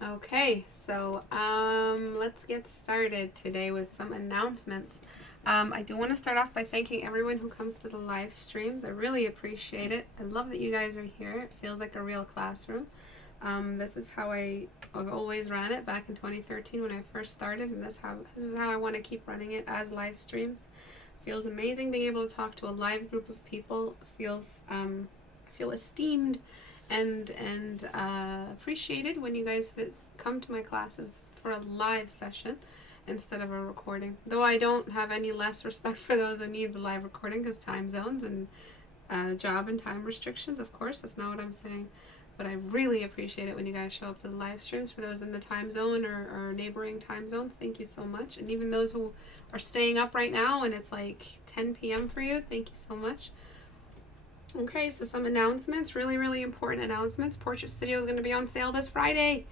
Okay, so let's get started today with some announcements. I do want to start off by thanking everyone who comes to the live streams. I really appreciate it. I love that you guys are here. It feels like a real classroom. This is how I've always ran it back in 2013 when I first started, and this is how I want to keep running it as live streams. Feels amazing being able to talk to a live group of people. Feels I feel esteemed and appreciated when you guys come to my classes for a live session instead of a recording. Though I don't have any less respect for those who need the live recording because time zones and job and time restrictions, of course, that's not what I'm saying. But I really appreciate it when you guys show up to the live streams. For those in the time zone or neighboring time zones, thank you so much. And even those who are staying up right now and it's like 10 p.m. for you, thank you so much. Okay, so some announcements, really important announcements. Portrait Studio is going to be on sale this Friday.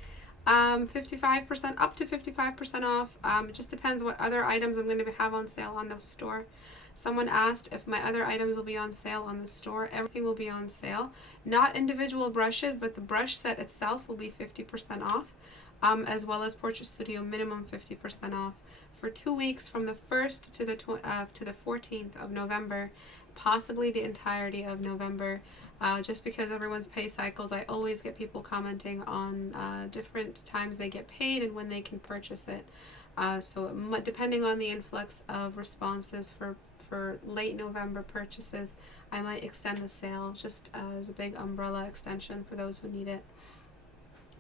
55%, up to 55% off. It just depends what other items I'm going to have on sale on the store. Someone asked if my other items will be on sale on the store. Everything will be on sale. Not individual brushes, but the brush set itself will be 50% off, as well as Portrait Studio minimum 50% off for 2 weeks from the 1st to the 14th of November, possibly the entirety of November. Just because everyone's pay cycles, I always get people commenting on different times they get paid and when they can purchase it. So depending on the influx of responses for late November purchases, I might extend the sale just as a big umbrella extension for those who need it.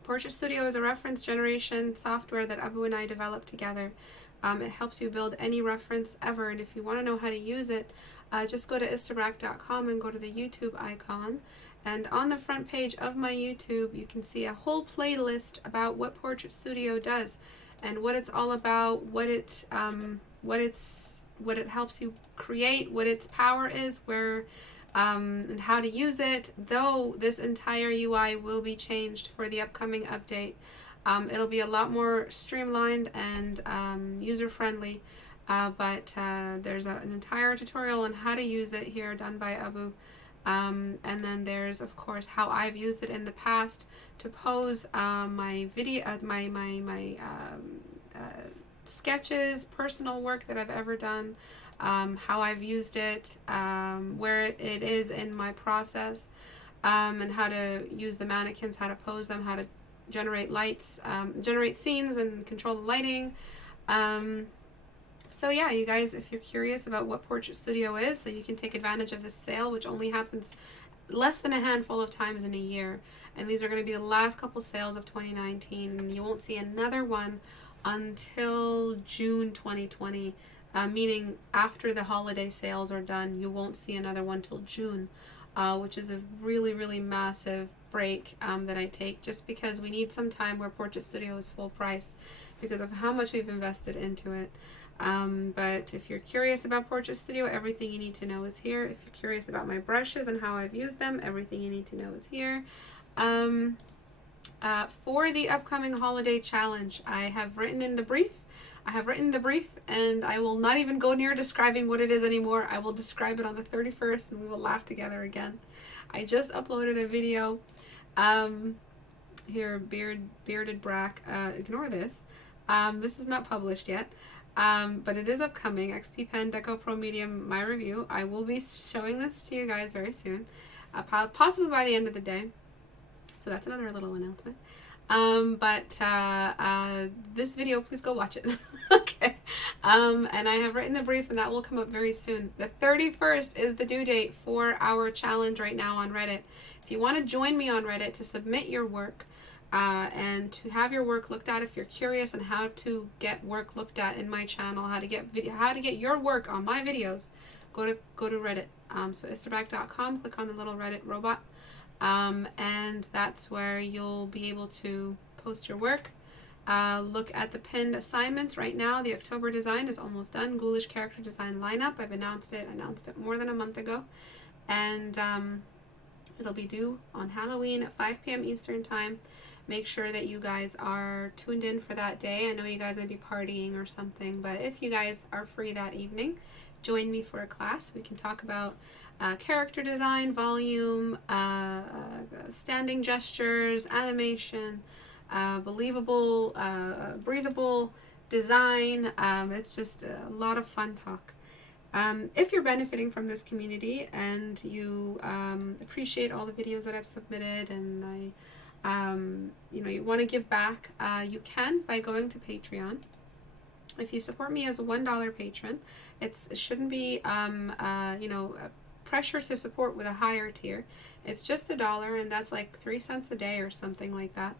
Portrait Studio is a reference generation software that Abu and I developed together. It helps you build any reference ever, and if you want to know how to use it, just go to istebrak.com and go to the YouTube icon. And on the front page of my YouTube, you can see a whole playlist about what Portrait Studio does and what it's all about, what it helps you create, what its power is, where and how to use it. Though this entire UI will be changed for the upcoming update. It'll be a lot more streamlined and user-friendly, but there's an entire tutorial on how to use it here done by Abu. And then there's, of course, how I've used it in the past to pose my video, my sketches, personal work that I've ever done, how I've used it, where it is in my process, and how to use the mannequins, how to pose them, how to generate lights, generate scenes and control the lighting. So yeah, you guys, if you're curious about what Portrait Studio is, so you can take advantage of this sale, which only happens less than a handful of times in a year. And these are going to be the last couple sales of 2019. And you won't see another one until June 2020, meaning after the holiday sales are done, you won't see another one till June, which is a really massive break that I take, just because we need some time where Portrait Studio is full price because of how much we've invested into it. But if you're curious about Portrait Studio, everything you need to know is here. If you're curious about my brushes and how I've used them, everything you need to know is here. For the upcoming holiday challenge, I have written the brief, and I will not even go near describing what it is anymore. I will describe it on the 31st, and we will laugh together again. I just uploaded a video. Here, bearded Brack. Ignore this. This is not published yet. But it is upcoming. XP Pen Deco Pro Medium, my review. I will be showing this to you guys very soon, possibly by the end of the day. So that's another little announcement. This video, please go watch it. Okay. And I have written the brief, and that will come up very soon. The 31st is the due date for our challenge right now on Reddit. If you want to join me on Reddit to submit your work, and to have your work looked at, if you're curious on how to get work looked at in my channel, how to get your work on my videos, go to Reddit. So istebrak.com, click on the little Reddit robot, and that's where you'll be able to post your work. Look at the pinned assignments right now. The October design is almost done. Ghoulish character design lineup. I've announced it more than a month ago, and it'll be due on Halloween at 5 p.m. Eastern time. Make sure that you guys are tuned in for that day. I know you guys may be partying or something, but if you guys are free that evening, join me for a class. We can talk about character design, volume, standing gestures, animation, believable, breathable design. It's just a lot of fun talk. If you're benefiting from this community and you appreciate all the videos that I've submitted, and you want to give back, you can by going to Patreon. If you support me as a $1 patron, it shouldn't be pressure to support with a higher tier. It's just $1, and that's like 3 cents a day or something like that.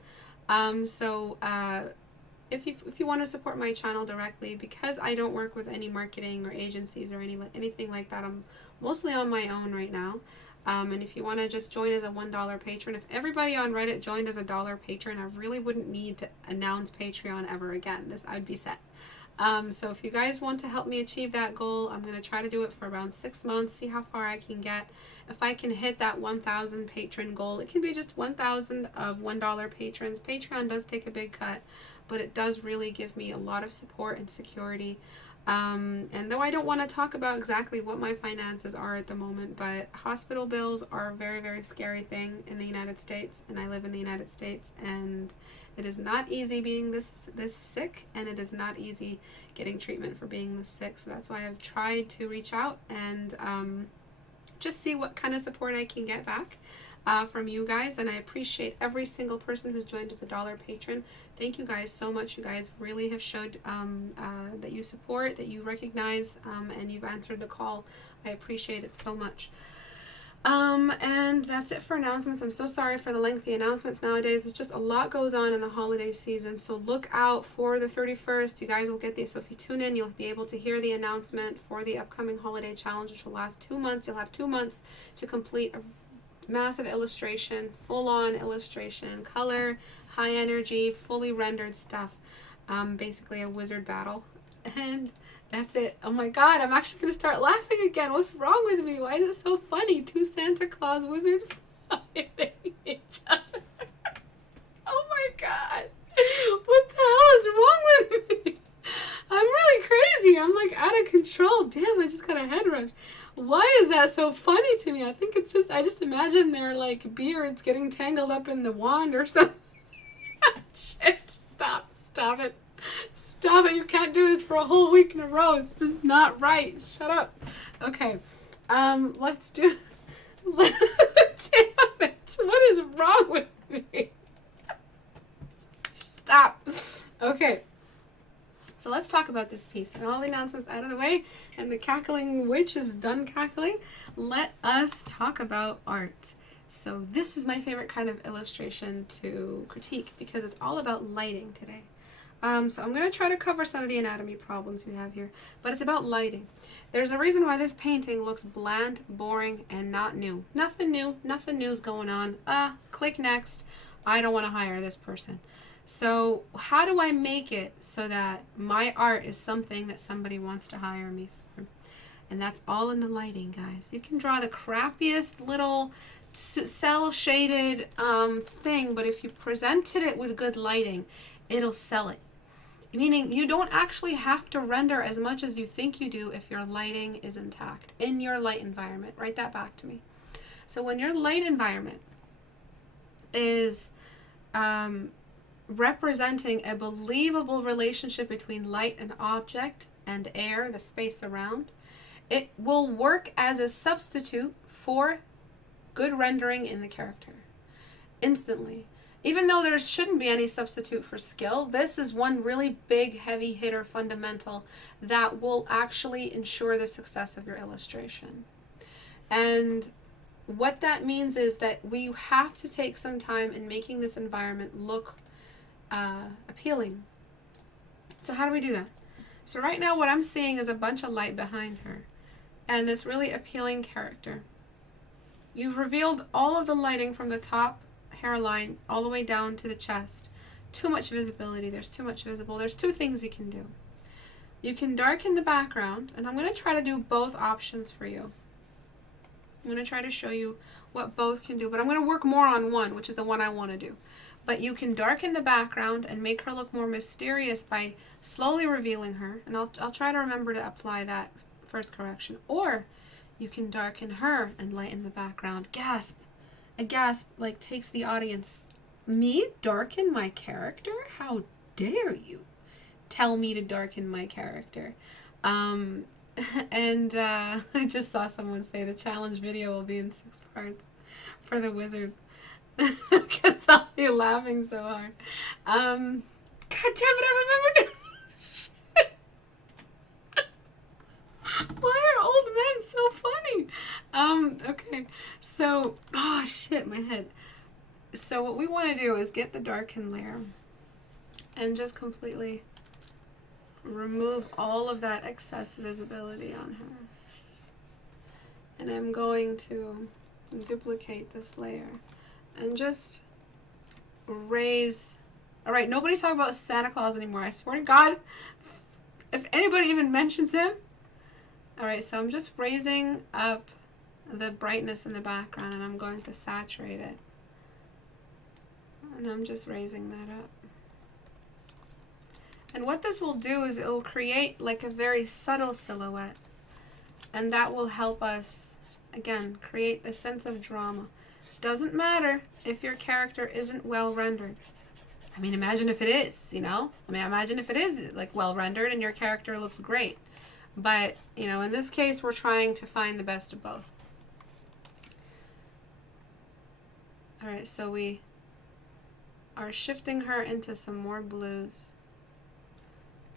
If you want to support my channel directly, because I don't work with any marketing or agencies or anything like that, I'm mostly on my own right now. And if you want to just join as a $1 patron, if everybody on Reddit joined as a $1 patron, I really wouldn't need to announce Patreon ever again. I'd be set. So if you guys want to help me achieve that goal, I'm going to try to do it for around 6 months, see how far I can get. If I can hit that 1,000 patron goal, it can be just 1,000 of $1 patrons. Patreon does take a big cut, but it does really give me a lot of support and security. And though I don't want to talk about exactly what my finances are at the moment, but hospital bills are a very, very scary thing in the United States, and I live in the United States, and it is not easy being this sick, and it is not easy getting treatment for being this sick. So that's why I've tried to reach out and just see what kind of support I can get back from you guys. And I appreciate every single person who's joined as a $1 patron. Thank you guys so much. You guys really have showed that you support, that you recognize, and you've answered the call. I appreciate it so much. And that's it for announcements. I'm so sorry for the lengthy announcements nowadays. It's just a lot goes on in the holiday season. So look out for the 31st. You guys will get these. So if you tune in, you'll be able to hear the announcement for the upcoming holiday challenge, which will last 2 months. You'll have 2 months to complete a massive illustration, full-on illustration, color, high energy, fully rendered stuff. Basically a wizard battle. And that's it. Oh my god, I'm actually going to start laughing again. What's wrong with me? Why is it so funny? 2 Santa Claus wizards fighting each other. Oh my god. What the hell is wrong with me? I'm really crazy. I'm like out of control. Damn, I just got a head rush. Why is that so funny to me? I think it's just, I just imagine their like beards getting tangled up in the wand or something. Shit, stop it. Stop it, you can't do this for a whole week in a row. It's just not right. Shut up. Okay, let's do, damn it, what is wrong with me? Stop. Okay, so let's talk about this piece. And all the announcements out of the way, and the cackling witch is done cackling. Let us talk about art. So this is my favorite kind of illustration to critique, because it's all about lighting today. So I'm going to try to cover some of the anatomy problems we have here, but it's about lighting. There's a reason why this painting looks bland, boring, and not new. Nothing new is going on. Click next. I don't want to hire this person. So how do I make it so that my art is something that somebody wants to hire me for? And that's all in the lighting, guys. You can draw the crappiest little cell shaded thing, but if you presented it with good lighting, it'll sell it. Meaning you don't actually have to render as much as you think you do if your lighting is intact in your light environment. Write that back to me. So when your light environment is representing a believable relationship between light and object and air, the space around, it will work as a substitute for good rendering in the character instantly. Even though there shouldn't be any substitute for skill, this is one really big heavy hitter fundamental that will actually ensure the success of your illustration. And what that means is that we have to take some time in making this environment look appealing. So how do we do that? So right now what I'm seeing is a bunch of light behind her and this really appealing character. You've revealed all of the lighting from the top hairline all the way down to the chest. Too much visibility. There's too much visible. There's 2 things you can do. You can darken the background, and I'm going to try to do both options for you. I'm going to try to show you what both can do, but I'm going to work more on one, which is the one I want to do. But you can darken the background and make her look more mysterious by slowly revealing her, and I'll try to remember to apply that first correction. Or you can darken her and lighten the background. Gasp! A gasp like takes the audience Me darken my character? How dare you tell me to darken my character? And I just saw someone say the challenge video will be in 6 parts for the wizard. Because I'll be laughing so hard. God damn it, I remembered. Why are old men so funny? Okay. So, oh shit, my head. So what we want to do is get the darken layer and just completely remove all of that excess visibility on her. And I'm going to duplicate this layer and just raise. All right, nobody talk about Santa Claus anymore. I swear to God, if anybody even mentions him. All right, so I'm just raising up the brightness in the background, and I'm going to saturate it. And I'm just raising that up. And what this will do is it will create like a very subtle silhouette. And that will help us, again, create the sense of drama. Doesn't matter if your character isn't well rendered. I mean, imagine if it is, you know? I mean, imagine if it is like well rendered and your character looks great. But, you know, in this case, we're trying to find the best of both. All right, so we are shifting her into some more blues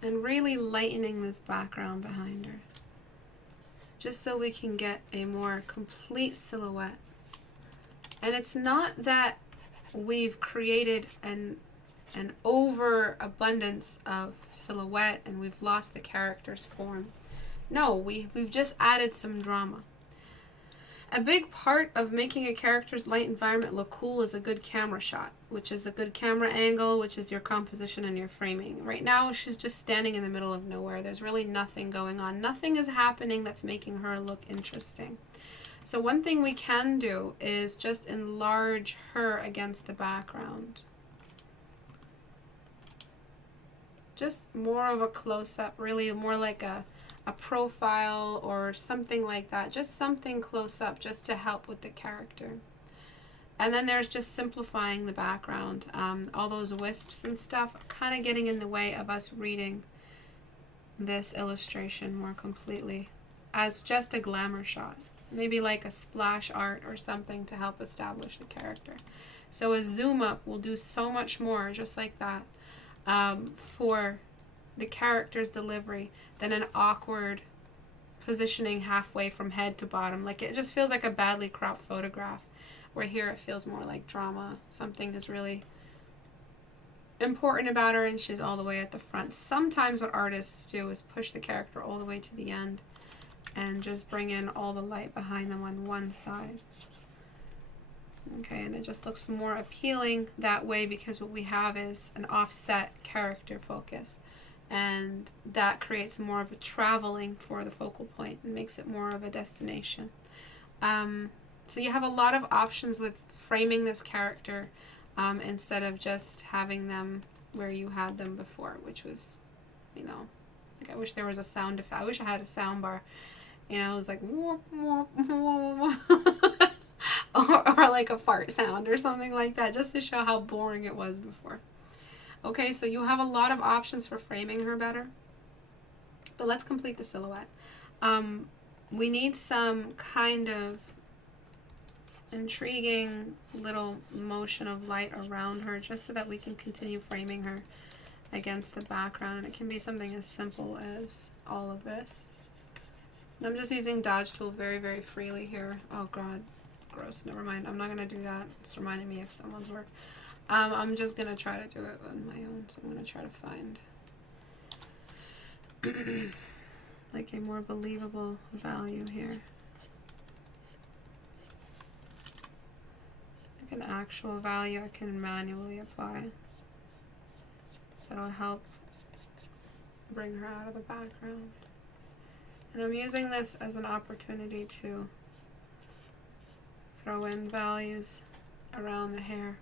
and really lightening this background behind her, just so we can get a more complete silhouette. And it's not that we've created an overabundance of silhouette and we've lost the character's form. No, we've just added some drama. A big part of making a character's light environment look cool is a good camera shot, which is a good camera angle, which is your composition and your framing. Right now, she's just standing in the middle of nowhere. There's really nothing going on. Nothing is happening that's making her look interesting. So one thing we can do is just enlarge her against the background. Just more of a close-up, really more like a profile or something like that. Just something close up just to help with the character. And then there's just simplifying the background. All those wisps and stuff are kind of getting in the way of us reading this illustration more completely as just a glamour shot. Maybe like a splash art or something to help establish the character. So a zoom up will do so much more just like that for the character's delivery than an awkward positioning halfway from head to bottom. Like it just feels like a badly cropped photograph, where here it feels more like drama. Something is really important about her and she's all the way at the front. Sometimes what artists do is push the character all the way to the end and just bring in all the light behind them on one side. Okay, and it just looks more appealing that way because what we have is an offset character focus. And that creates more of a traveling for the focal point and makes it more of a destination. So you have a lot of options with framing this character instead of just having them where you had them before, which was, you know, like I wish there was a sound effect. I wish I had a sound bar. You know, it was like, or like a fart sound or something like that, just to show how boring it was before. Okay, so you have a lot of options for framing her better. But let's complete the silhouette. We need some kind of intriguing little motion of light around her just so that we can continue framing her against the background. And it can be something as simple as all of this. And I'm just using dodge tool very, very freely here. Oh God, gross, never mind. I'm not gonna do that. It's reminding me of someone's work. I'm just going to try to do it on my own. So I'm going to try to find like a more believable value here. Like an actual value I can manually apply. That'll help bring her out of the background. And I'm using this as an opportunity to throw in values around the hair.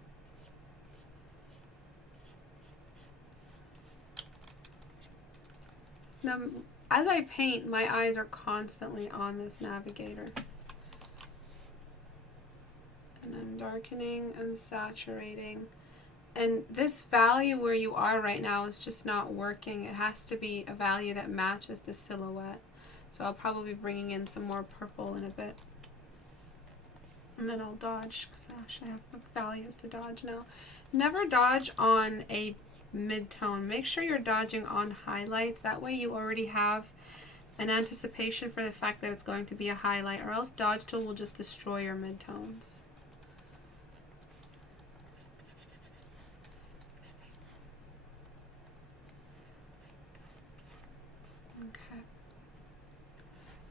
Now, as I paint, my eyes are constantly on this navigator. And I'm darkening and saturating And this value where you are right now is just not working. It has to be a value that matches the silhouette. So I'll probably be bringing in some more purple in a bit. And then I'll dodge, because I actually have values to dodge now. Never dodge on a mid-tone. Make sure you're dodging on highlights. That way you already have an anticipation for the fact that it's going to be a highlight, or else dodge tool will just destroy your mid-tones. Okay.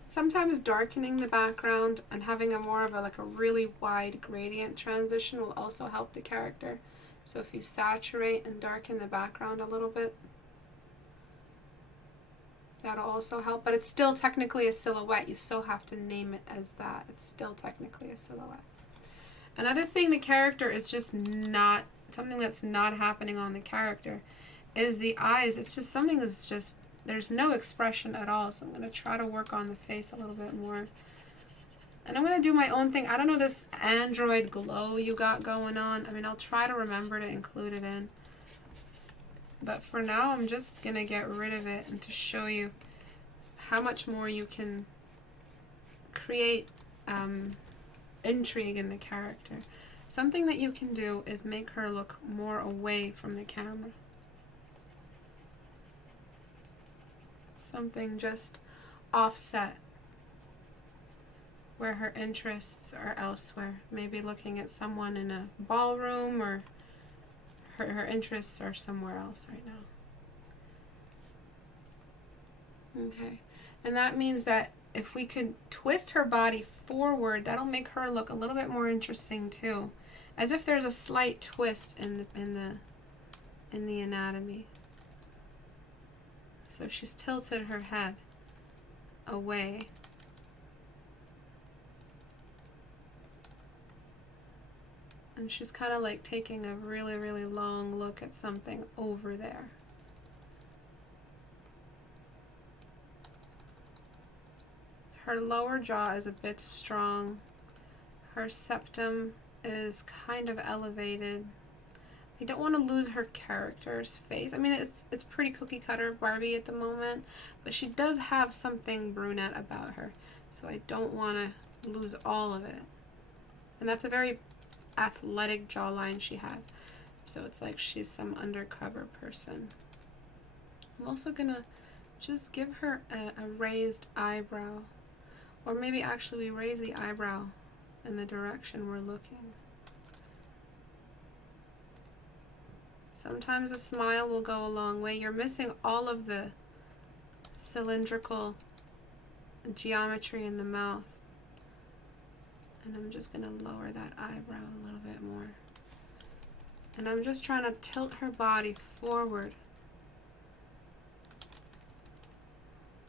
Sometimes darkening the background and having a more of a like a really wide gradient transition will also help the character. So if you saturate and darken the background a little bit, that'll also help. But it's still technically a silhouette. You still have to name it as that. It's still technically a silhouette. Another thing the character is just not, something that's not happening on the character is the eyes. It's just something that's just, there's no expression at all. So I'm going to try to work on the face a little bit more. And I'm going to do my own thing. I don't know this Android glow you got going on. I mean, I'll try to remember to include it in. But for now, I'm just going to get rid of it and to show you how much more you can create intrigue in the character. Something that you can do is make her look more away from the camera. Something just offset, where her interests are elsewhere. Maybe looking at someone in a ballroom, or her interests are somewhere else right now. Okay, and that means that if we could twist her body forward, that'll make her look a little bit more interesting too, as if there's a slight twist in the anatomy. So she's tilted her head away. And she's kind of like taking a really, really long look at something over there. Her lower jaw is a bit strong. Her septum is kind of elevated. I don't want to lose her character's face. I mean, it's pretty cookie cutter Barbie at the moment, but she does have something brunette about her. So I don't want to lose all of it. And that's a very athletic jawline she has. So it's like she's some undercover person. I'm also gonna just give her a raised eyebrow. Or maybe actually we raise the eyebrow in the direction we're looking. Sometimes a smile will go a long way. You're missing all of the cylindrical geometry in the mouth. And I'm just going to lower that eyebrow a little bit more. And I'm just trying to tilt her body forward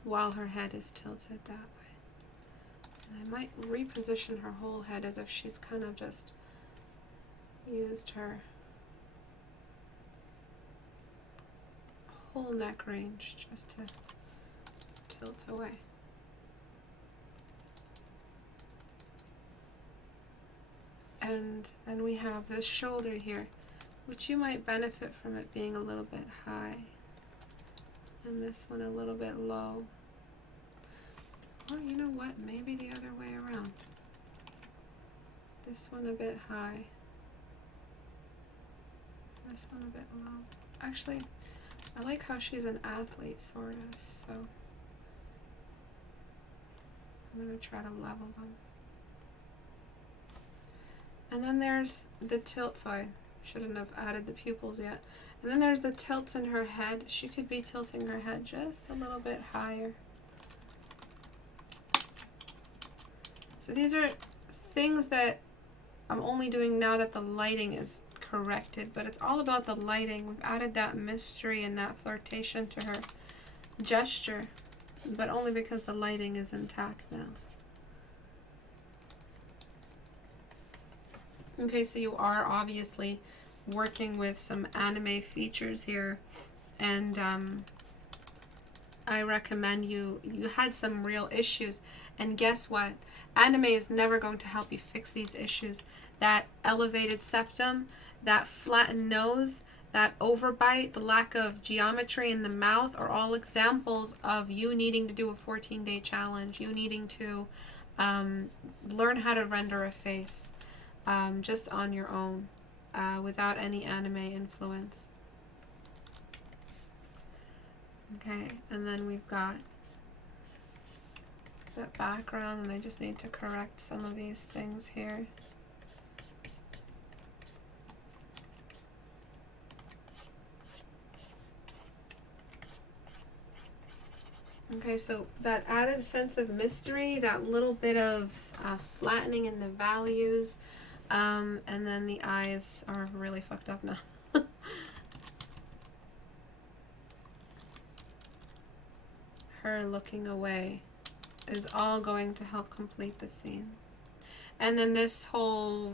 while her head is tilted that way. And I might reposition her whole head as if she's kind of just used her whole neck range just to tilt away. And we have this shoulder here, which you might benefit from it being a little bit high, and this one a little bit low. Or you know what, maybe the other way around. This one a bit high, this one a bit low. Actually, I like how she's an athlete, sort of, so I'm going to try to level them. And then there's the tilt, so I shouldn't have added the pupils yet. And then there's the tilts in her head. She could be tilting her head just a little bit higher. So these are things that I'm only doing now that the lighting is corrected, but it's all about the lighting. We've added that mystery and that flirtation to her gesture, but only because the lighting is intact now. Okay, so you are obviously working with some anime features here, and I recommend you had some real issues, And guess what? Anime is never going to help you fix these issues. That elevated septum, that flattened nose, that overbite, the lack of geometry in the mouth are all examples of you needing to do a 14-day challenge. You needing to learn how to render a face just on your own without any anime influence. Okay, and then we've got that background, and I just need to correct some of these things here. Okay, so that added sense of mystery, that little bit of flattening in the values, and then the eyes are really fucked up now. Her looking away is all going to help complete the scene. And then this whole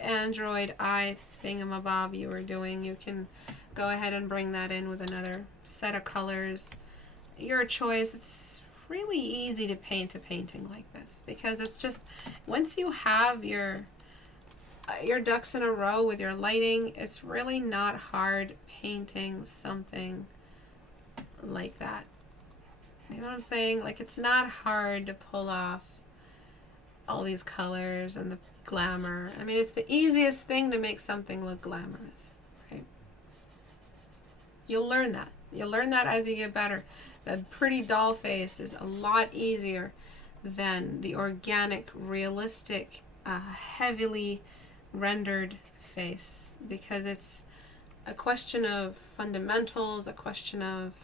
Android eye thingamabob you were doing, you can go ahead and bring that in with another set of colors. Your choice. It's really easy to paint a painting like this because it's just, once you have your ducks in a row with your lighting, it's really not hard painting something like that. You know what I'm saying? Like, it's not hard to pull off all these colors and the glamour. I mean, it's the easiest thing to make something look glamorous, right? You'll learn that. You'll learn that as you get better. The pretty doll face is a lot easier than the organic, realistic, heavily rendered face, because it's a question of fundamentals, a question of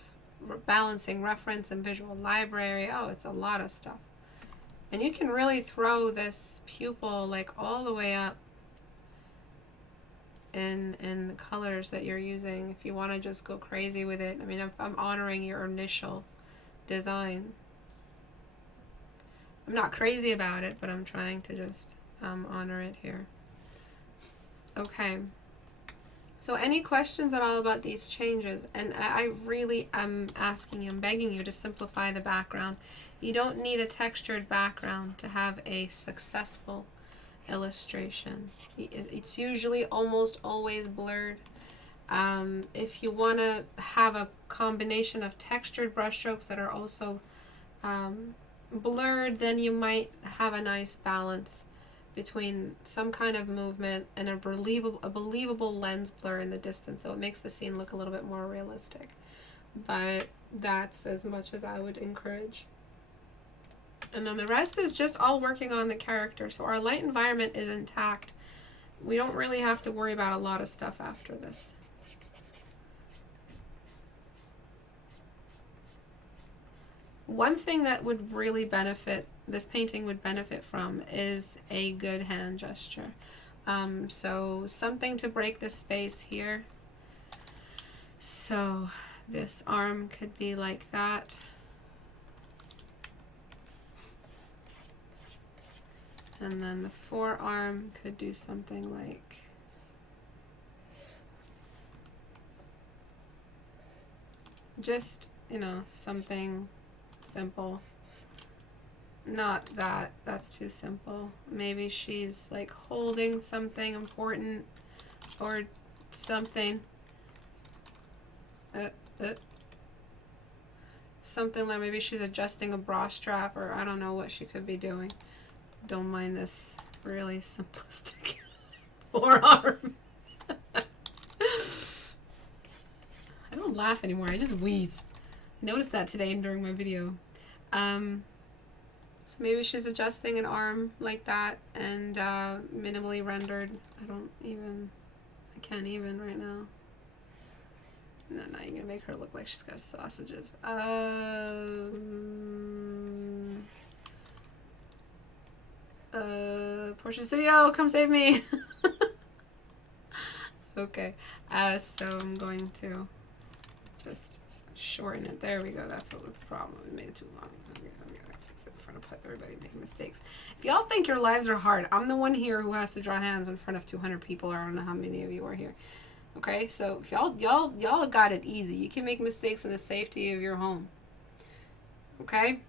balancing reference and visual library. Oh, it's a lot of stuff. And you can really throw this pupil like all the way up in the colors that you're using if you want to just go crazy with it. I mean, I'm honoring your initial design. I'm not crazy about it, but I'm trying to just honor it here. Okay. So any questions at all about these changes? And I really am asking you, I'm begging you to simplify the background. You don't need a textured background to have a successful illustration. It's usually almost always blurred. If you want to have a combination of textured brushstrokes that are also blurred, then you might have a nice balance between some kind of movement and a believable lens blur in the distance, so it makes the scene look a little bit more realistic. But that's as much as I would encourage. And then the rest is just all working on the character. So our light environment is intact. We don't really have to worry about a lot of stuff after this. One thing that would really benefit, this painting would benefit from, is a good hand gesture. So something to break the space here. So this arm could be like that. And then the forearm could do something like just, you know, something simple. Not that, that's too simple. Maybe she's like holding something important or something. Something like maybe she's adjusting a bra strap, or I don't know what she could be doing. Don't mind this really simplistic forearm. I don't laugh anymore, I just wheeze. I noticed that today during my video. So maybe she's adjusting an arm like that and minimally rendered. I can't even right now. No, you're gonna make her look like she's got sausages. Portia Studio, come save me. Okay, so I'm going to just shorten it. There we go. That's what was the problem. We made it too long. Okay, fix it in front of everybody making mistakes. If y'all think your lives are hard, I'm the one here who has to draw hands in front of 200 people. I don't know how many of you are here. Okay, so if y'all got it easy. You can make mistakes in the safety of your home. Okay.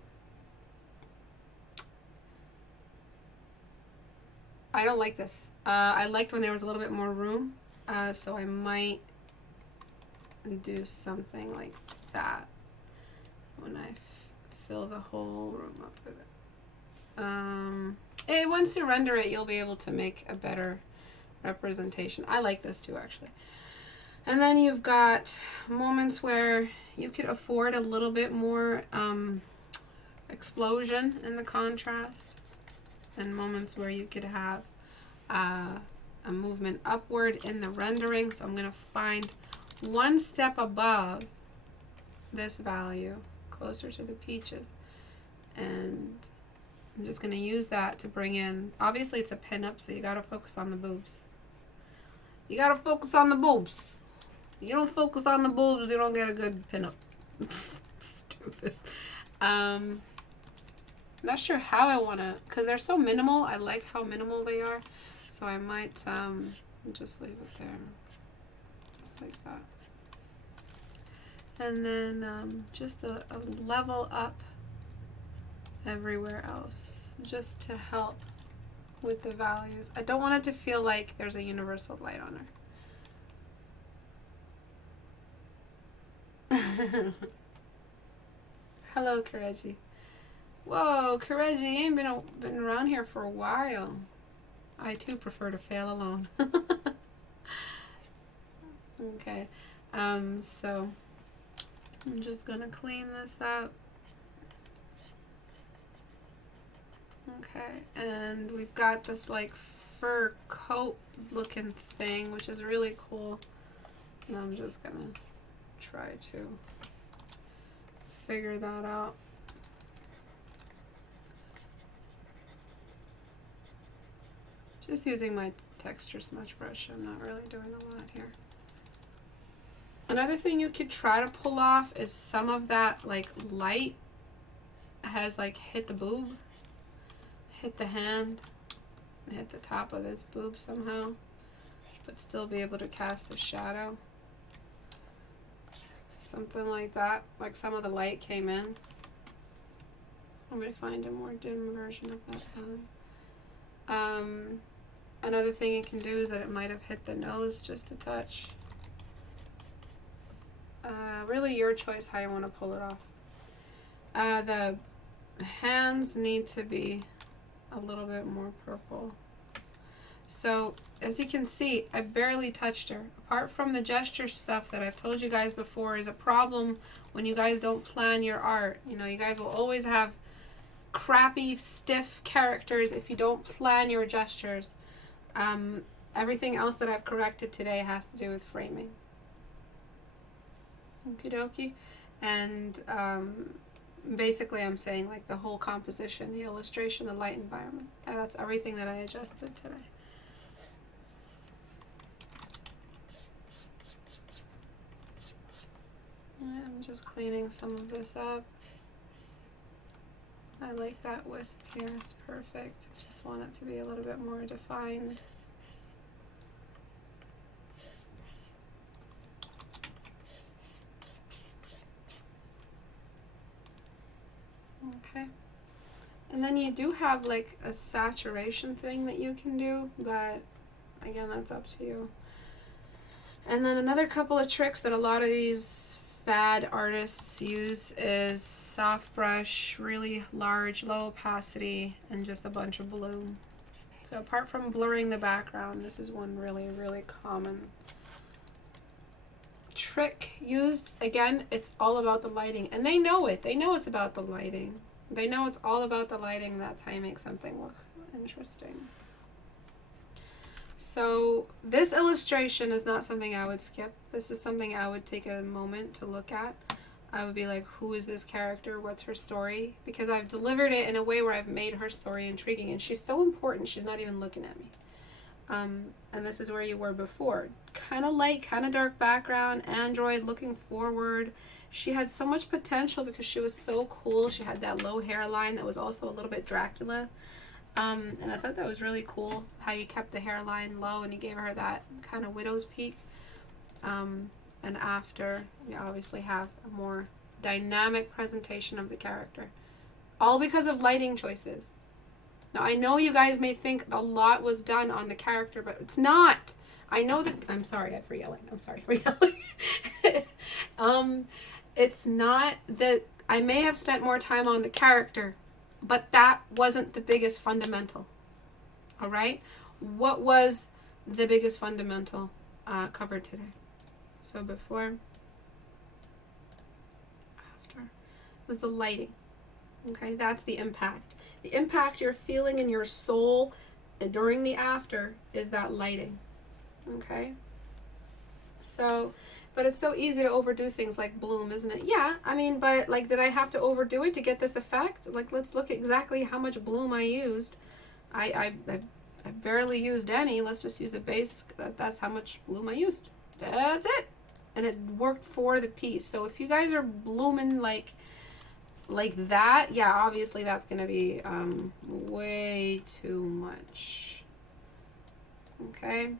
I don't like this. I liked when there was a little bit more room, so I might do something like that when I fill the whole room up with it. Once you render it, you'll be able to make a better representation. I like this too, actually. And then you've got moments where you could afford a little bit more explosion in the contrast, and moments where you could have a movement upward in the rendering. So I'm going to find one step above this value, closer to the peaches, and I'm just going to use that to bring in, obviously it's a pin-up, so you got to focus on the boobs. You got to focus on the boobs. You don't focus on the boobs, you don't get a good pin-up. Stupid. Not sure how I want to, because they're so minimal. I like how minimal they are. So I might just leave it there. Just like that. And then just a level up everywhere else, just to help with the values. I don't want it to feel like there's a universal light on her. Hello, Kareji. Whoa, Kareji, you ain't been around here for a while. I too prefer to fail alone. Okay, so I'm just gonna clean this up. Okay, and we've got this like fur coat looking thing, which is really cool. And I'm just gonna try to figure that out. Just using my texture smudge brush. I'm not really doing a lot here. Another thing you could try to pull off is some of that like light has like hit the boob, hit the hand, and hit the top of this boob somehow, but still be able to cast a shadow. Something like that, like some of the light came in. I'm going to find a more dim version of that one. Another thing you can do is that it might have hit the nose just a touch. Really your choice how you want to pull it off. The hands need to be a little bit more purple. So as you can see, I barely touched her. Apart from the gesture stuff that I've told you guys before is a problem when you guys don't plan your art. You know, you guys will always have crappy, stiff characters if you don't plan your gestures. Everything else that I've corrected today has to do with framing. Okie dokie. And basically I'm saying like the whole composition, the illustration, the light environment. That's everything that I adjusted today. I'm just cleaning some of this up. I like that wisp here, it's perfect. I just want it to be a little bit more defined. Okay. And then you do have like a saturation thing that you can do, but again, that's up to you. And then another couple of tricks that a lot of these fad artists use is soft brush, really large, low opacity, and just a bunch of blue. So apart from blurring the background, this is one really, really common trick used. Again, it's all about the lighting, and they know it. They know it's about the lighting. They know it's all about the lighting. That's how you make something look interesting. So this illustration is not something I would skip. This is something I would take a moment to look at. I would be like, who is this character? What's her story? Because I've delivered it in a way where I've made her story intriguing, and she's so important, she's not even looking at me. And this is where you were before. Kind of light, kind of dark background, android looking forward. She had so much potential because she was so cool. She had that low hairline that was also a little bit Dracula. And I thought that was really cool how you kept the hairline low and you gave her that kind of widow's peak. And after, you obviously have a more dynamic presentation of the character. All because of lighting choices. Now, I know you guys may think a lot was done on the character, but it's not. I know that, I'm sorry for yelling. I'm sorry for yelling. It's not that I may have spent more time on the character, but that wasn't the biggest fundamental. All right? What was the biggest fundamental covered today? So before, after, was the lighting. Okay, that's the impact. The impact you're feeling in your soul during the after is that lighting. Okay? So, but it's so easy to overdo things like bloom, isn't it? Yeah, I mean, but like, did I have to overdo it to get this effect? Like, let's look exactly how much bloom I used. I barely used any. Let's just use a base. That's how much bloom I used. That's it. And it worked for the piece. So if you guys are blooming like that, yeah, obviously that's going to be way too much. Okay.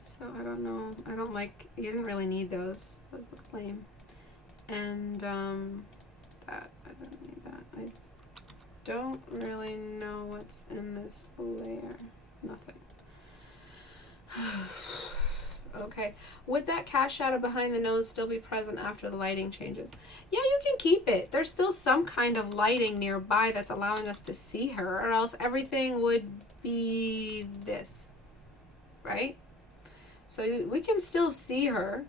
So I don't know. I don't like, you didn't really need those. Those look lame. And that, I don't need that. I don't really know what's in this layer. Nothing. Okay. Would that cast shadow behind the nose still be present after the lighting changes? Yeah, you can keep it. There's still some kind of lighting nearby that's allowing us to see her, or else everything would be this, right? So we can still see her.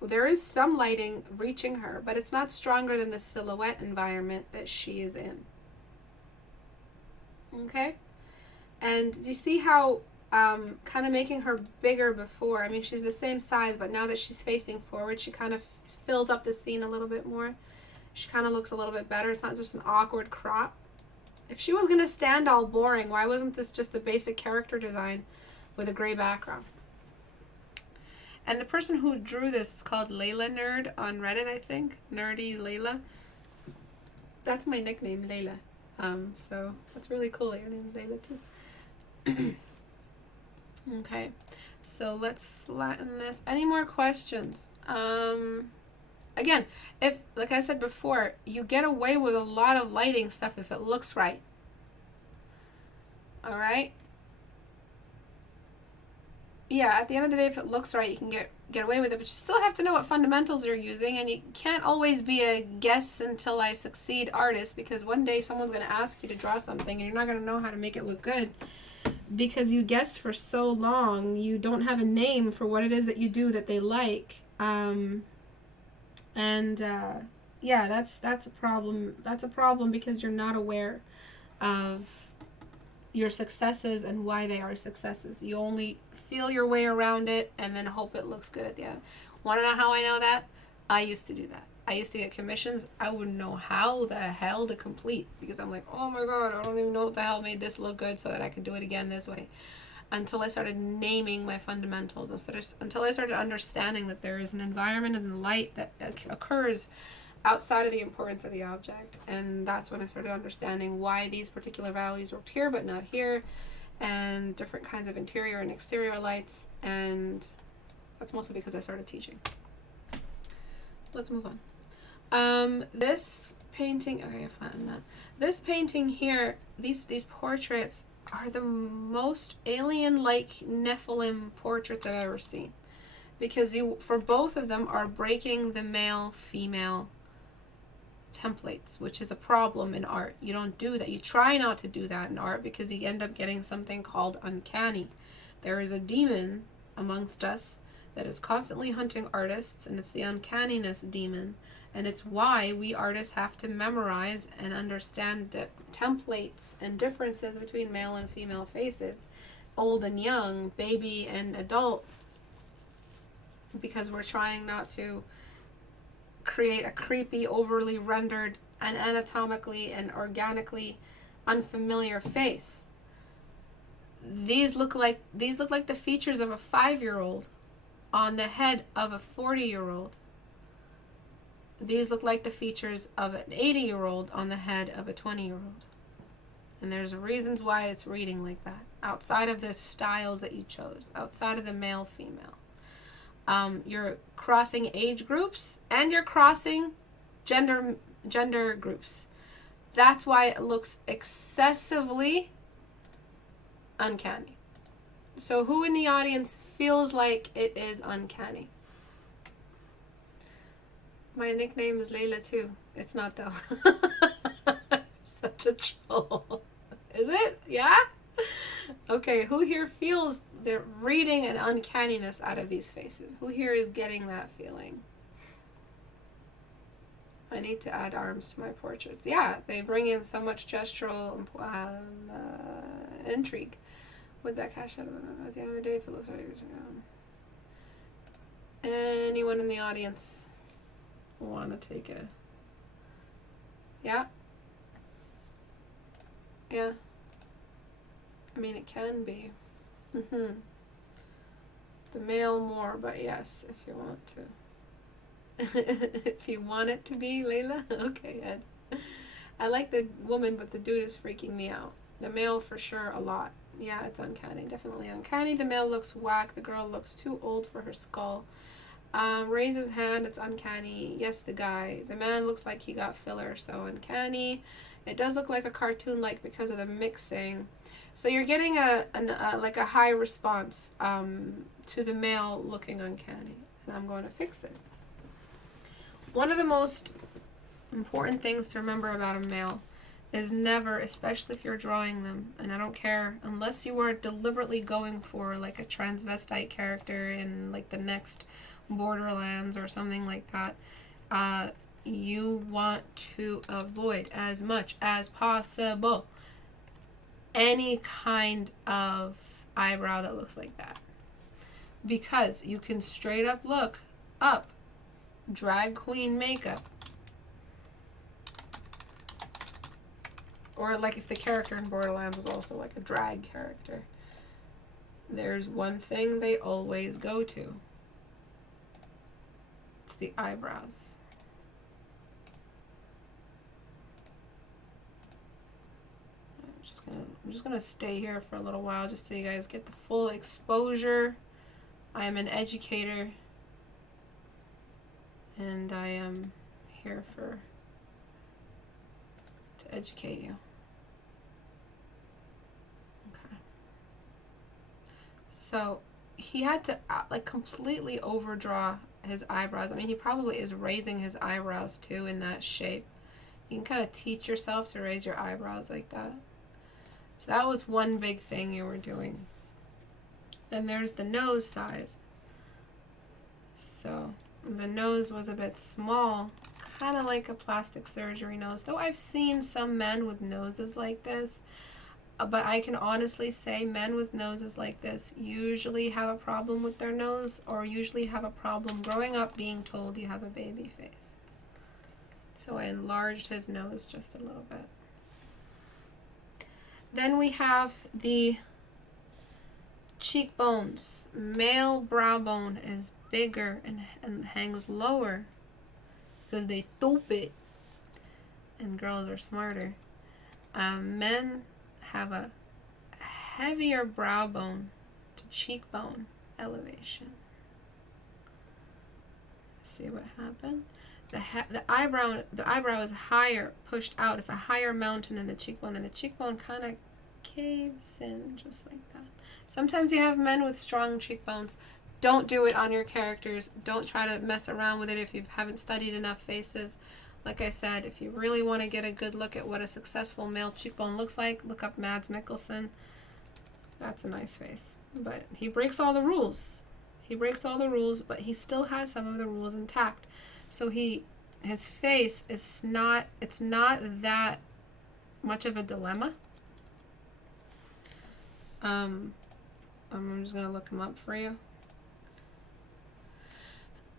There is some lighting reaching her, but it's not stronger than the silhouette environment that she is in. Okay? And do you see how kind of making her bigger before? I mean, she's the same size, but now that she's facing forward, she kind of fills up the scene a little bit more. She kind of looks a little bit better. It's not just an awkward crop. If she was going to stand all boring, why wasn't this just a basic character design with a gray background? And the person who drew this is called Layla Nerd on Reddit, I think. Nerdy Layla. That's my nickname, Layla. So that's really cool. Your name's Layla too. Okay, so let's flatten this. Any more questions? Again, if, like I said before, you get away with a lot of lighting stuff if it looks right. All right? Yeah, at the end of the day, if it looks right, you can get away with it, but you still have to know what fundamentals you're using, and you can't always be a guess until I succeed artist, because one day someone's going to ask you to draw something, and you're not going to know how to make it look good, because you guessed for so long. You don't have a name for what it is that you do that they like. Yeah, that's a problem. That's a problem because you're not aware of your successes and why they are successes. You only feel your way around it and then hope it looks good at the end. Want to know how I know that? I used to do that. I used to get commissions. I wouldn't know how the hell to complete, because I'm like, oh my god, I don't even know what the hell made this look good so that I could do it again this way. Until I started naming my fundamentals, until I started understanding that there is an environment and light that occurs outside of the importance of the object. And that's when I started understanding why these particular values worked here but not here, and different kinds of interior and exterior lights. And that's mostly because I started teaching. Let's move on. This painting, okay, I flattened that. This painting here, these portraits are the most alien-like Nephilim portraits I've ever seen, because you, for both of them, are breaking the male-female templates, which is a problem in art. You don't do that. You try not to do that in art, because you end up getting something called uncanny. There is a demon amongst us that is constantly hunting artists, and it's the uncanniness demon. And it's why we artists have to memorize and understand the templates and differences between male and female faces, old and young, baby and adult, because we're trying not to create a creepy, overly rendered, and anatomically and organically unfamiliar face. These look like the features of a 5-year-old on the head of a 40-year-old. These look like the features of an 80-year-old on the head of a 20-year-old. And there's reasons why it's reading like that, outside of the styles that you chose, outside of the male-female. You're crossing age groups, and you're crossing gender groups. That's why it looks excessively uncanny. So who in the audience feels like it is uncanny? My nickname is Layla too. It's not though. Such a troll. Is it? Yeah? Okay, who here feels they're reading an uncanniness out of these faces? Who here is getting that feeling? I need to add arms to my portraits. Yeah, they bring in so much gestural intrigue with that cash out of it. At the end of the day, if it looks like anyone in the audience want to take a... Yeah? Yeah. I mean, it can be. The male more, but yes, if you want to. If you want it to be, Layla? Okay, Ed. I like the woman, but the dude is freaking me out. The male for sure a lot. Yeah, it's uncanny. Definitely uncanny. The male looks whack. The girl looks too old for her skull. Raise his hand. It's uncanny. Yes, the guy. The man looks like he got filler, so uncanny. It does look like a cartoon-like because of the mixing. So you're getting a high response to the male looking uncanny. And I'm going to fix it. One of the most important things to remember about a male is never, especially if you're drawing them, and I don't care, unless you are deliberately going for like a transvestite character in like the next Borderlands or something like that, you want to avoid as much as possible any kind of eyebrow that looks like that. Because you can straight up look up drag queen makeup. Or like if the character in Borderlands was also like a drag character. There's one thing they always go to. It's the eyebrows. I'm just gonna stay here for a little while just so you guys get the full exposure. I am an educator. And I am here to educate you. Okay. So he had to like completely overdraw his eyebrows. I mean, he probably is raising his eyebrows too in that shape. You can kind of teach yourself to raise your eyebrows like that. So that was one big thing you were doing. Then there's the nose size. So the nose was a bit small, kind of like a plastic surgery nose. Though I've seen some men with noses like this, but I can honestly say men with noses like this usually have a problem with their nose, or usually have a problem growing up being told you have a baby face. So I enlarged his nose just a little bit. Then we have the cheekbones. Male brow bone is bigger and hangs lower because they stupid, and girls are smarter. Men have a heavier brow bone to cheekbone elevation. See what happened? The eyebrow is higher, pushed out. It's a higher mountain than the cheekbone, and the cheekbone kind of caves in just like that. Sometimes you have men with strong cheekbones. Don't do it on your characters. Don't try to mess around with it if you haven't studied enough faces. Like I said, if you really want to get a good look at what a successful male cheekbone looks like, look up Mads Mikkelsen. That's a nice face. But he breaks all the rules. He breaks all the rules, but he still has some of the rules intact. So his face is not, it's not that much of a dilemma. I'm just going to look him up for you.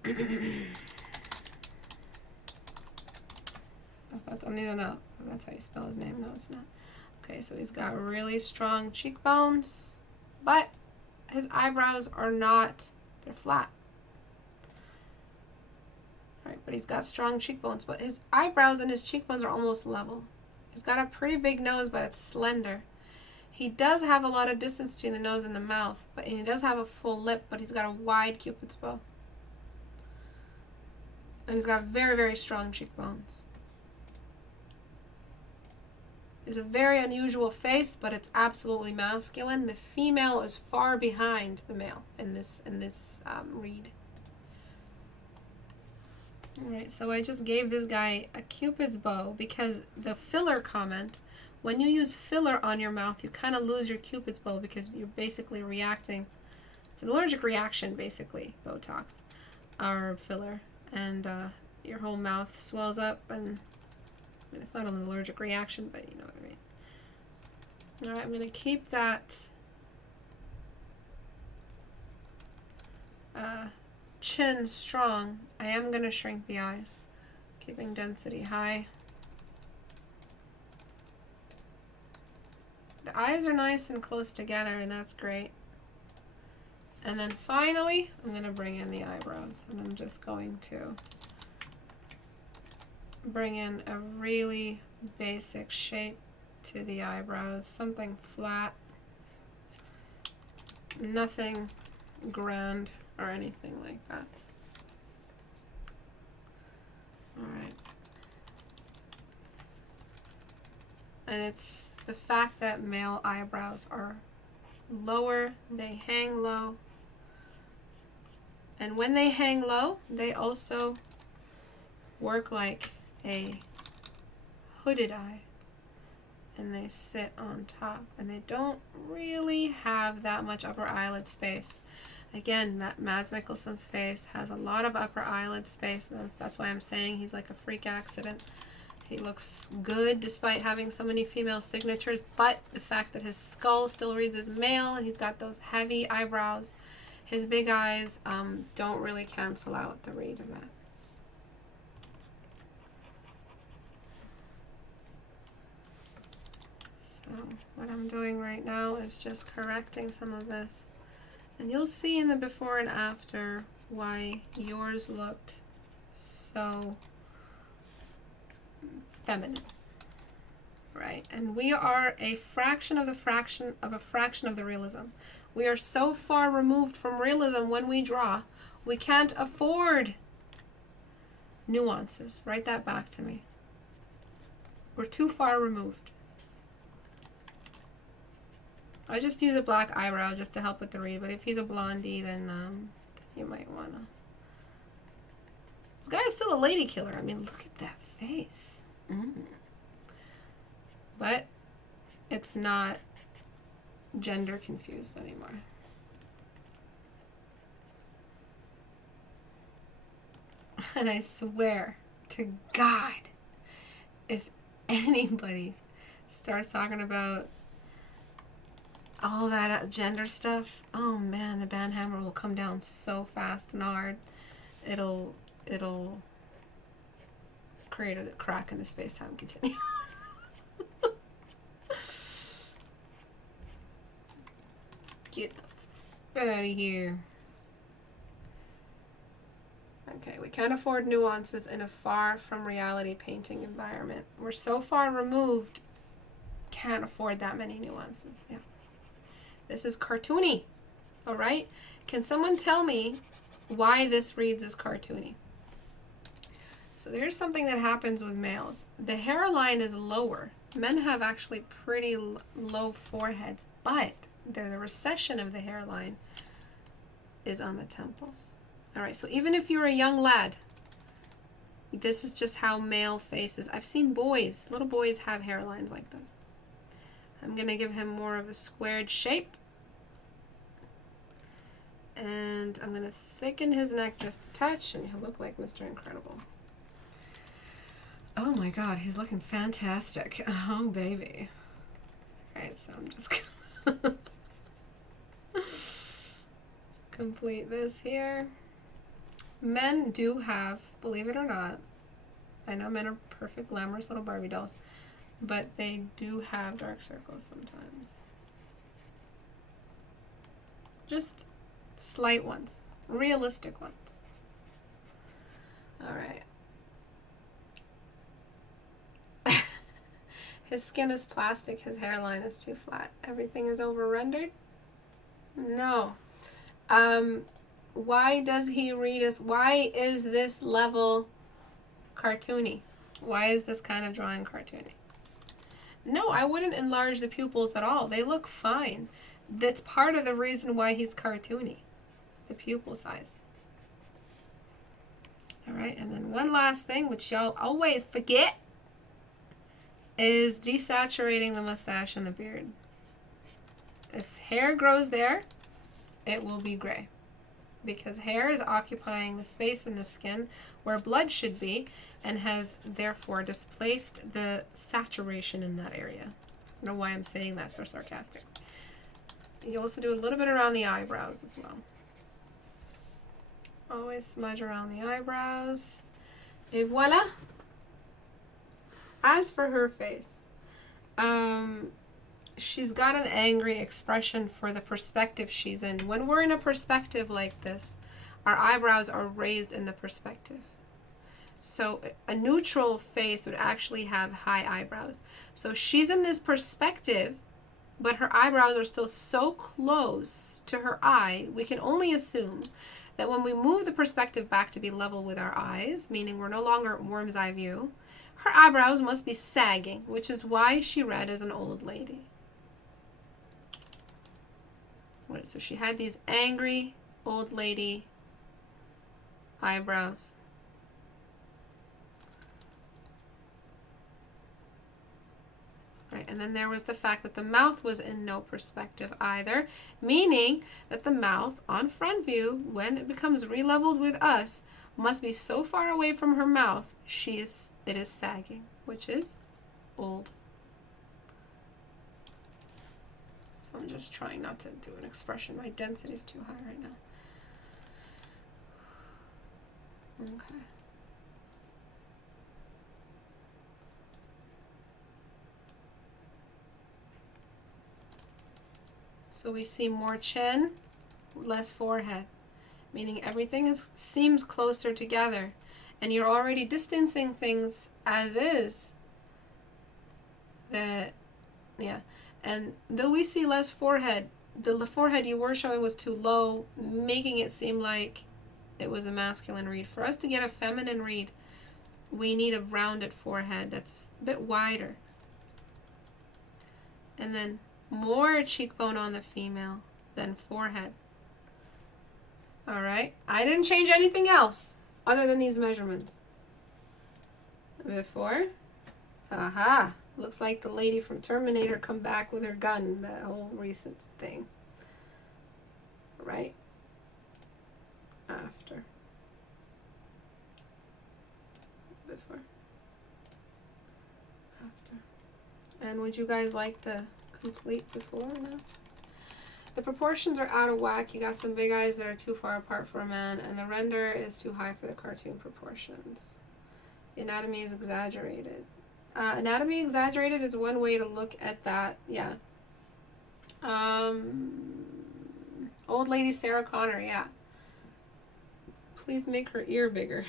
I don't even know if that's how you spell his name. No, it's not. Okay, so he's got really strong cheekbones, but his eyebrows are not, they're flat. All right, but he's got strong cheekbones, but his eyebrows and his cheekbones are almost level. He's got a pretty big nose, but it's slender. He does have a lot of distance between the nose and the mouth, but he does have a full lip, but he's got a wide cupid's bow. And he's got very, very strong cheekbones. is a very unusual face, but it's absolutely masculine. The female is far behind the male in this read. Alright, so I just gave this guy a Cupid's bow because the filler comment, when you use filler on your mouth, you kind of lose your Cupid's bow because you're basically reacting. It's an allergic reaction, basically, Botox or filler. And your whole mouth swells up, and I mean, it's not an allergic reaction, but you know what I mean. Alright, I'm going to keep that chin strong. I am going to shrink the eyes, keeping density high. The eyes are nice and close together, and that's great. And then finally, I'm going to bring in the eyebrows, and I'm just going to bring in a really basic shape to the eyebrows, something flat, nothing grand or anything like that. Alright. And it's the fact that male eyebrows are lower, they hang low. And when they hang low, they also work like a hooded eye. And they sit on top. And they don't really have that much upper eyelid space. Again, that Mads Mikkelsen's face has a lot of upper eyelid space. That's why I'm saying he's like a freak accident. He looks good despite having so many female signatures, but the fact that his skull still reads as male and he's got those heavy eyebrows, his big eyes don't really cancel out the read of that. So what I'm doing right now is just correcting some of this. And you'll see in the before and after why yours looked so feminine, right? And we are a fraction of the fraction of a fraction of the realism. We are so far removed from realism when we draw, we can't afford nuances. Write that back to me. We're too far removed. I just use a black eyebrow just to help with the read, but if he's a blondie, then you might wanna. This guy is still a lady killer. I mean, look at that face. But it's not gender confused anymore. And I swear to God, if anybody starts talking about all that gender stuff, oh man, the band hammer will come down so fast and hard. It'll create a crack in the space-time continuum. Get the f out of here. Okay, we can't afford nuances in a far from reality painting environment. We're so far removed, can't afford that many nuances. Yeah. This is cartoony, all right? Can someone tell me why this reads as cartoony? So there's something that happens with males. The hairline is lower. Men have actually pretty low foreheads, but the recession of the hairline is on the temples. All right, so even if you're a young lad, this is just how male faces. I've seen boys, little boys have hairlines like this. I'm gonna give him more of a squared shape. And I'm going to thicken his neck just a touch, and he'll look like Mr. Incredible. Oh my God, he's looking fantastic. Oh, baby. Alright, so I'm just going to complete this here. Men do have, believe it or not, I know men are perfect, glamorous little Barbie dolls, but they do have dark circles sometimes. Just slight ones, realistic ones. All right. His skin is plastic, his hairline is too flat. Everything is over-rendered? No. Why does he read us? Why is this level cartoony? Why is this kind of drawing cartoony? No, I wouldn't enlarge the pupils at all. They look fine. That's part of the reason why he's cartoony. The pupil size. All right, and then one last thing, which y'all always forget, is desaturating the mustache and the beard. If hair grows there, it will be gray, because hair is occupying the space in the skin where blood should be and has therefore displaced the saturation in that area. I don't know why I'm saying that so sarcastic. You also do a little bit around the eyebrows as well. Always smudge around the eyebrows. Et voila. As for her face, she's got an angry expression for the perspective she's in. When we're in a perspective like this, our eyebrows are raised in the perspective. So a neutral face would actually have high eyebrows. So she's in this perspective, but her eyebrows are still so close to her eye, we can only assume that when we move the perspective back to be level with our eyes, meaning we're no longer worm's eye view, her eyebrows must be sagging, which is why she read as an old lady. Right, so she had these angry old lady eyebrows. Right, and then there was the fact that the mouth was in no perspective either, meaning that the mouth on front view, when it becomes re-leveled with us, must be so far away from her mouth, it is sagging, which is old. So I'm just trying not to do an expression. My density is too high right now. Okay. So we see more chin, less forehead, meaning everything seems closer together, and you're already distancing things as is. And though we see less forehead, the forehead you were showing was too low, making it seem like it was a masculine read. For us to get a feminine read, we need a rounded forehead that's a bit wider. And then more cheekbone on the female than forehead. All right, I didn't change anything else other than these measurements. Before, aha, looks like the lady from Terminator come back with her gun, that whole recent thing. All right, after, before, after. And would you guys like the complete before and after? The proportions are out of whack. You got some big eyes that are too far apart for a man, and the render is too high for the cartoon proportions. The anatomy is exaggerated. Anatomy exaggerated is one way to look at that. Yeah. Old lady Sarah Connor. Yeah. Please make her ear bigger.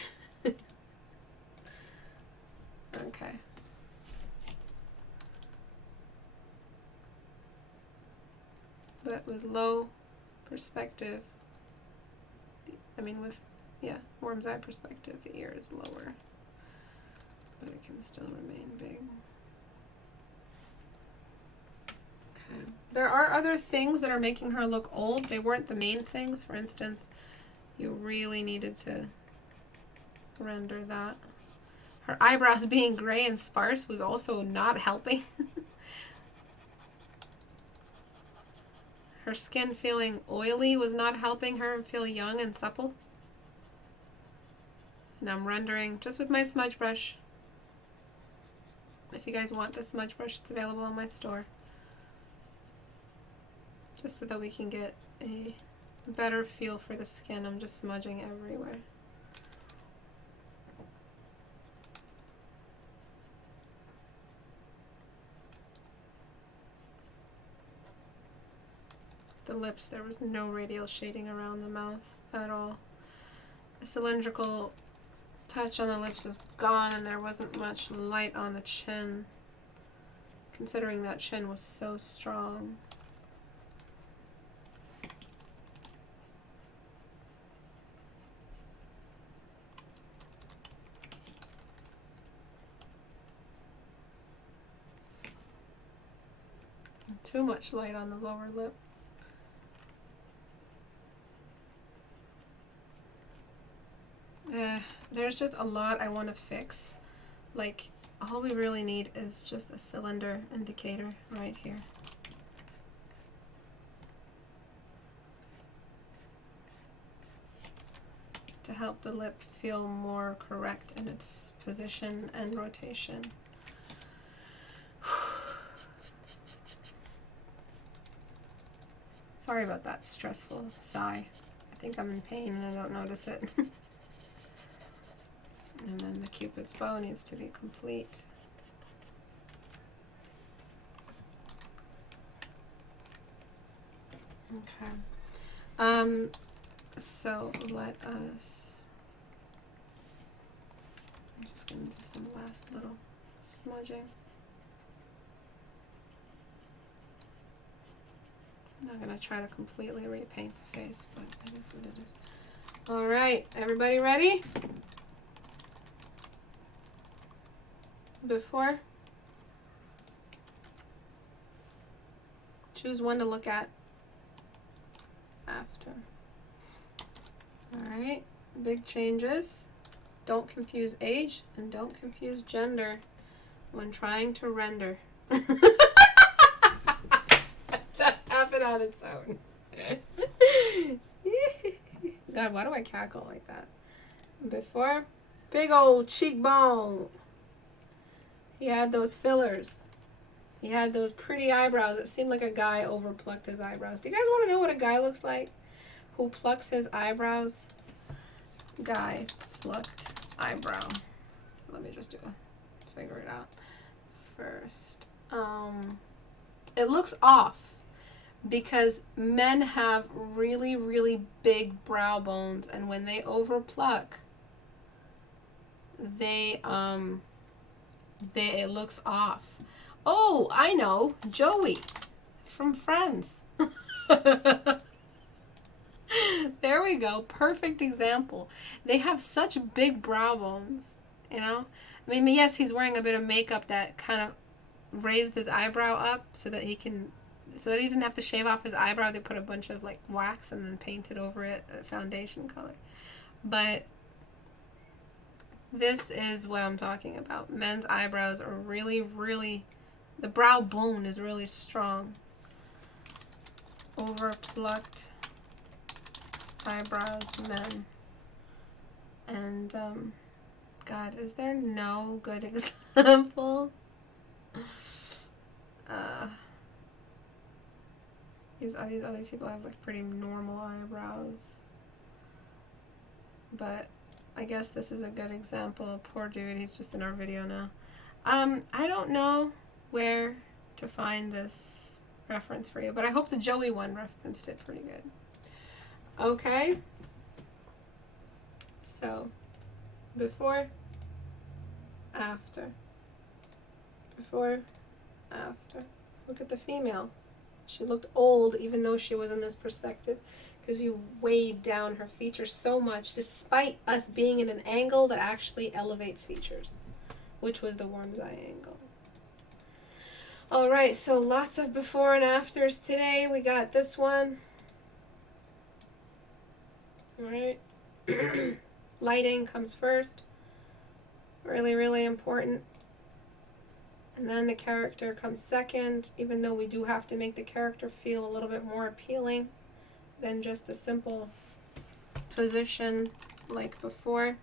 Okay. But with low perspective, worm's eye perspective, the ear is lower, but it can still remain big. Okay. There are other things that are making her look old. They weren't the main things. For instance, you really needed to render that. Her eyebrows being gray and sparse was also not helping. Her skin feeling oily was not helping her feel young and supple. And I'm rendering just with my smudge brush. If you guys want the smudge brush, it's available in my store. Just so that we can get a better feel for the skin. I'm just smudging everywhere. The lips, there was no radial shading around the mouth at all. The cylindrical touch on the lips is gone, and there wasn't much light on the chin, considering that chin was so strong. too much light on the lower lip. There's just a lot I want to fix. Like, all we really need is just a cylinder indicator right here. To help the lip feel more correct in its position and rotation. Sorry about that stressful sigh. I think I'm in pain and I don't notice it. And then the Cupid's bow needs to be complete. Okay. So let us, I'm just going to do some last little smudging. I'm not going to try to completely repaint the face, but it is what it is. All right, everybody ready? Before? Choose one to look at. After. Alright, big changes. Don't confuse age and don't confuse gender when trying to render. That happened on its own. God, why do I cackle like that? Before, big old cheekbone. He had those fillers. He had those pretty eyebrows. It seemed like a guy overplucked his eyebrows. Do you guys want to know what a guy looks like who plucks his eyebrows? Guy plucked eyebrow. Let me just figure it out first. It looks off because men have really, really big brow bones, and when they overpluck, it looks off. Oh, I know. Joey from Friends. There we go. Perfect example. They have such big brow bones, you know? I mean, yes, he's wearing a bit of makeup that kind of raised his eyebrow up so that he didn't have to shave off his eyebrow. They put a bunch of like wax and then painted over it a foundation color. But this is what I'm talking about. Men's eyebrows are really, really, the brow bone is really strong. Overplucked eyebrows, men. And, God, is there no good example? All these people have like pretty normal eyebrows. But I guess this is a good example. Poor dude, he's just in our video now. I don't know where to find this reference for you, but I hope the Joey one referenced it pretty good. Okay. So, before, after. Before, after. Look at the female. She looked old even though she was in this perspective because you weighed down her features so much despite us being in an angle that actually elevates features, which was the worm's eye angle. Alright, so lots of before and afters today. We got this one. Alright. Lighting comes first. Really, really important. And then the character comes second, even though we do have to make the character feel a little bit more appealing than just a simple position like before,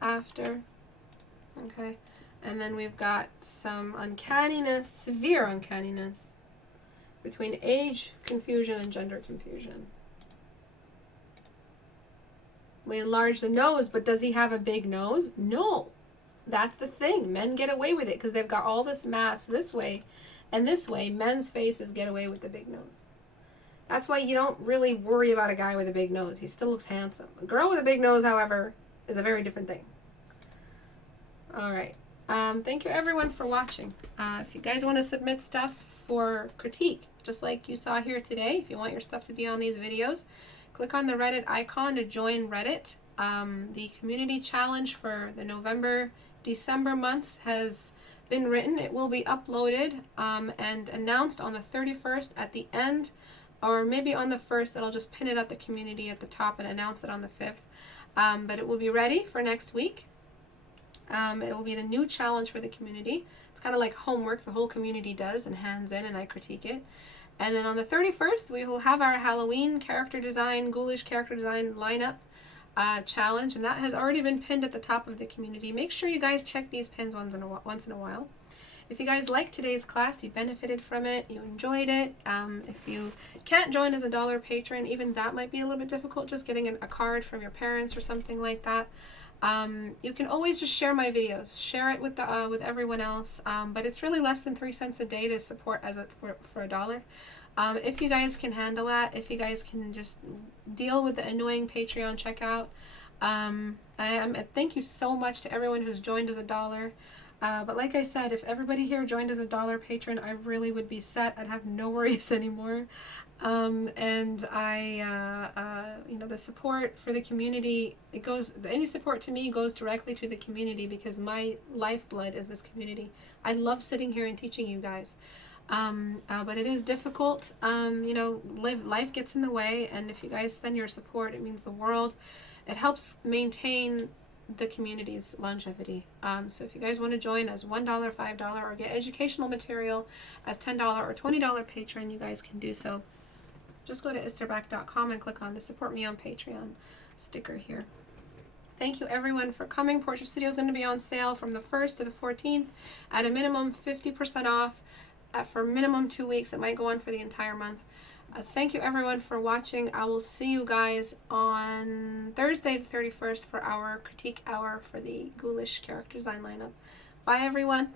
after. Okay. And then we've got some uncanniness, severe uncanniness between age confusion and gender confusion. We enlarge the nose, but does he have a big nose? No. That's the thing. Men get away with it because they've got all this mass this way and this way. Men's faces get away with the big nose. That's why you don't really worry about a guy with a big nose. He still looks handsome. A girl with a big nose, however, is a very different thing. All right. Thank you everyone for watching. If you guys want to submit stuff for critique, just like you saw here today, if you want your stuff to be on these videos, click on the Reddit icon to join Reddit. The community challenge for the November, December months has been written. It will be uploaded and announced on the 31st at the end, or maybe on the 1st. I'll just pin it at the community at the top and announce it on the 5th. But it will be ready for next week. It will be the new challenge for the community. It's kind of like homework the whole community does and hands in, and I critique it. And then on the 31st, we will have our Halloween character design, ghoulish character design lineup challenge, and that has already been pinned at the top of the community. Make sure you guys check these pins once in a while. If you guys liked today's class, you benefited from it, you enjoyed it. If you can't join as a $1 patron, even that might be a little bit difficult, just getting a card from your parents or something like that. You can always just share my videos, share it with everyone else, but it's really less than 3 cents a day to support for $1. If you guys can handle that, if you guys can just deal with the annoying Patreon checkout, thank you so much to everyone who's joined as a $1. But like I said, if everybody here joined as a $1 patron, I really would be set. I'd have no worries anymore. And the support for the community, any support to me goes directly to the community, because my lifeblood is this community. I love sitting here and teaching you guys. But it is difficult. Life gets in the way, and if you guys send your support, it means the world. It helps maintain the community's longevity. So if you guys want to join as $1, $5, or get educational material as $10 or $20 patron, you guys can do so. Just go to istebrak.com and click on the Support Me on Patreon sticker here. Thank you everyone for coming. Portrait Studio is going to be on sale from the 1st to the 14th at a minimum 50% off for minimum 2 weeks. It might go on for the entire month. Thank you everyone for watching. I will see you guys on Thursday the 31st for our critique hour for the ghoulish character design lineup. Bye everyone.